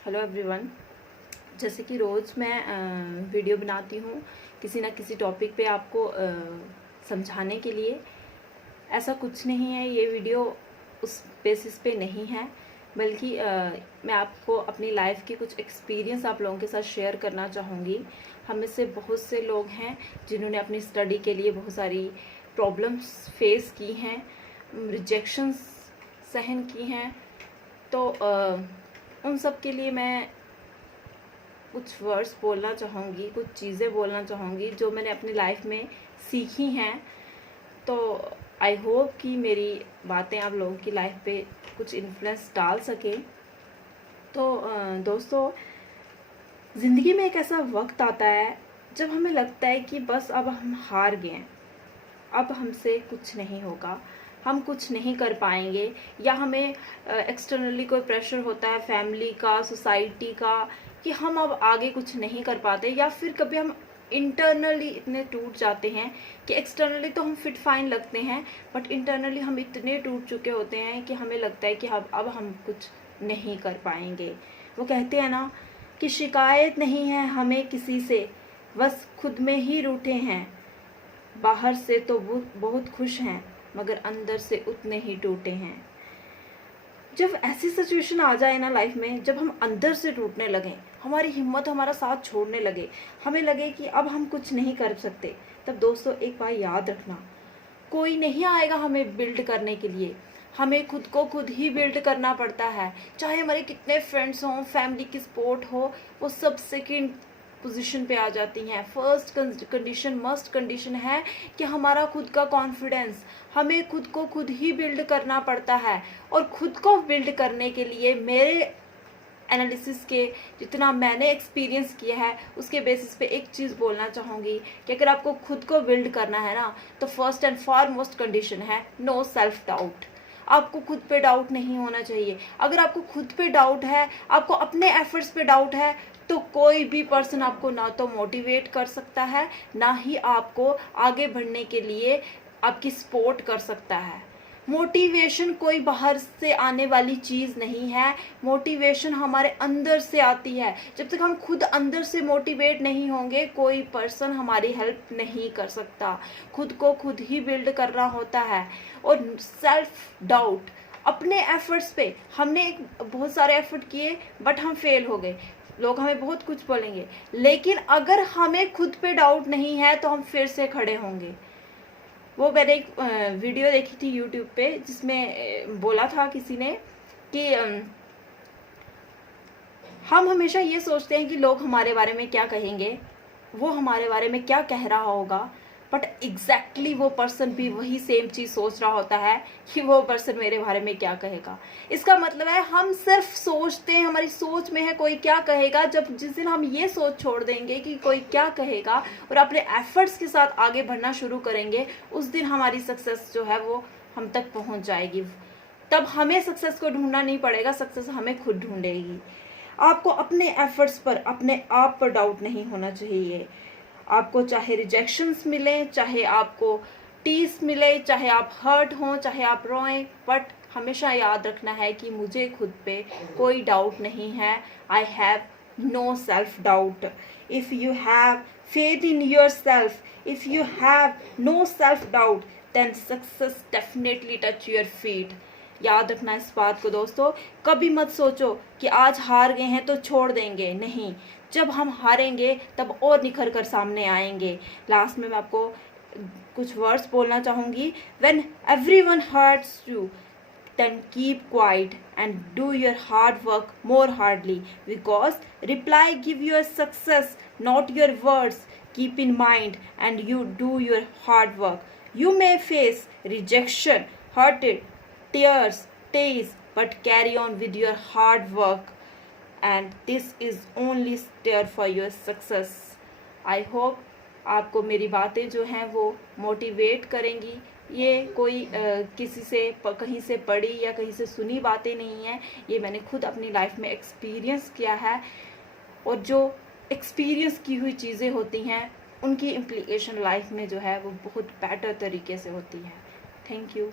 Hello everyone. जैसे कि रोज़ मैं वीडियो बनाती हूँ किसी ना किसी टॉपिक पे आपको समझाने के लिए। ऐसा कुछ नहीं है, ये वीडियो उस बेसिस पे नहीं है, बल्कि मैं आपको अपनी लाइफ की कुछ एक्सपीरियंस आप लोगों के साथ शेयर करना चाहूँगी। हम में से बहुत से लोग हैं जिन्होंने अपनी स्टडी के लिए बहुत सारी प्रॉब्लम्स फेस की हैं, रिजेक्शंस सहन की हैं। तो उन सब के लिए मैं कुछ वर्ड्स बोलना चाहूँगी, कुछ चीज़ें बोलना चाहूँगी जो मैंने अपनी लाइफ में सीखी हैं। तो आई होप कि मेरी बातें आप लोगों की लाइफ पे कुछ इन्फ्लुएंस डाल सके। तो दोस्तों, ज़िंदगी में एक ऐसा वक्त आता है जब हमें लगता है कि बस अब हम हार गए हैं, अब हमसे कुछ नहीं होगा, हम कुछ नहीं कर पाएंगे, या हमें एक्सटर्नली कोई प्रेशर होता है फैमिली का, सोसाइटी का, कि हम अब आगे कुछ नहीं कर पाते, या फिर कभी हम इंटरनली इतने टूट जाते हैं कि एक्सटर्नली तो हम फिट फाइन लगते हैं, बट इंटरनली हम इतने टूट चुके होते हैं कि हमें लगता है कि अब हम कुछ नहीं कर पाएंगे। वो कहते हैं ना कि शिकायत नहीं है हमें किसी से, बस खुद में ही रूठे हैं। बाहर से तो वो बहुत खुश हैं, मगर अंदर से उतने ही टूटे हैं। जब ऐसी सिचुएशन आ जाए ना लाइफ में, जब हम अंदर से टूटने लगे, हमारी हिम्मत हमारा साथ छोड़ने लगे, हमें लगे कि अब हम कुछ नहीं कर सकते, तब दोस्तों एक बात याद रखना, कोई नहीं आएगा हमें बिल्ड करने के लिए। हमें खुद को खुद ही बिल्ड करना पड़ता है। चाहे हमारे कितने फ्रेंड्स हों, फैमिली की सपोर्ट हो, वो सब सेकंड पोजीशन पे आ जाती हैं। फर्स्ट कंडीशन, मस्ट कंडीशन है कि हमारा खुद का कॉन्फिडेंस, हमें खुद को खुद ही बिल्ड करना पड़ता है। और खुद को बिल्ड करने के लिए मेरे एनालिसिस के जितना मैंने एक्सपीरियंस किया है उसके बेसिस पे एक चीज़ बोलना चाहूँगी कि अगर आपको खुद को बिल्ड करना है ना, तो फर्स्ट एंड फॉरमोस्ट कंडीशन है नो सेल्फ डाउट। आपको खुद पे डाउट नहीं होना चाहिए। अगर आपको खुद पे डाउट है, आपको अपने एफर्ट्स पे डाउट है, तो कोई भी पर्सन आपको ना तो मोटिवेट कर सकता है, ना ही आपको आगे बढ़ने के लिए आपकी सपोर्ट कर सकता है। मोटिवेशन कोई बाहर से आने वाली चीज़ नहीं है, मोटिवेशन हमारे अंदर से आती है। जब तक हम खुद अंदर से मोटिवेट नहीं होंगे, कोई पर्सन हमारी हेल्प नहीं कर सकता। खुद को खुद ही बिल्ड करना होता है। और सेल्फ डाउट, अपने एफर्ट्स पे हमने बहुत सारे एफर्ट किए बट हम फेल हो गए, लोग हमें बहुत कुछ बोलेंगे, लेकिन अगर हमें खुद पे डाउट नहीं है तो हम फिर से खड़े होंगे। वो मैंने एक वीडियो देखी थी यूट्यूब पे, जिसमें बोला था किसी ने कि हम हमेशा ये सोचते हैं कि लोग हमारे बारे में क्या कहेंगे, वो हमारे बारे में क्या कह रहा होगा, बट एग्जैक्टली वो पर्सन भी वही सेम चीज़ सोच रहा होता है कि वो पर्सन मेरे बारे में क्या कहेगा। इसका मतलब है हम सिर्फ सोचते हैं, हमारी सोच में है कोई क्या कहेगा। जब जिस दिन हम ये सोच छोड़ देंगे कि कोई क्या कहेगा और अपने एफर्ट्स के साथ आगे बढ़ना शुरू करेंगे, उस दिन हमारी सक्सेस जो है वो हम तक पहुंच जाएगी। तब हमें सक्सेस को ढूंढना नहीं पड़ेगा, सक्सेस हमें खुद ढूंढेगी। आपको अपने एफर्ट्स पर, अपने आप पर डाउट नहीं होना चाहिए। आपको चाहे रिजेक्शंस मिले, चाहे आपको टीस मिले, चाहे आप हर्ट हों, चाहे आप रोएं, बट हमेशा याद रखना है कि मुझे खुद पे कोई डाउट नहीं है। I have no self doubt. If you have faith in yourself, if you have no self doubt, then success definitely touch your feet. याद रखना इस बात को दोस्तों। कभी मत सोचो कि आज हार गए हैं तो छोड़ देंगे, नहीं। जब हम हारेंगे तब और निखर कर सामने आएंगे। लास्ट में मैं आपको कुछ वर्ड्स बोलना चाहूँगी। When everyone hurts you, then keep quiet and do your hard work more hardly, because reply give your success, not your words. Keep in mind and you do your hard work. You may face rejection, hurted, tears, days, but carry on with your hard work, and this is only stair for your success. I hope आपको मेरी बातें जो हैं वो motivate करेंगी। ये कोई किसी से कहीं से पढ़ी या कहीं से सुनी बातें नहीं है, ये मैंने खुद अपनी लाइफ में एक्सपीरियंस किया है। और जो एक्सपीरियंस की हुई चीज़ें होती हैं उनकी इम्प्लीकेशन लाइफ में जो है वो बहुत बेटर तरीके से होती है। Thank you.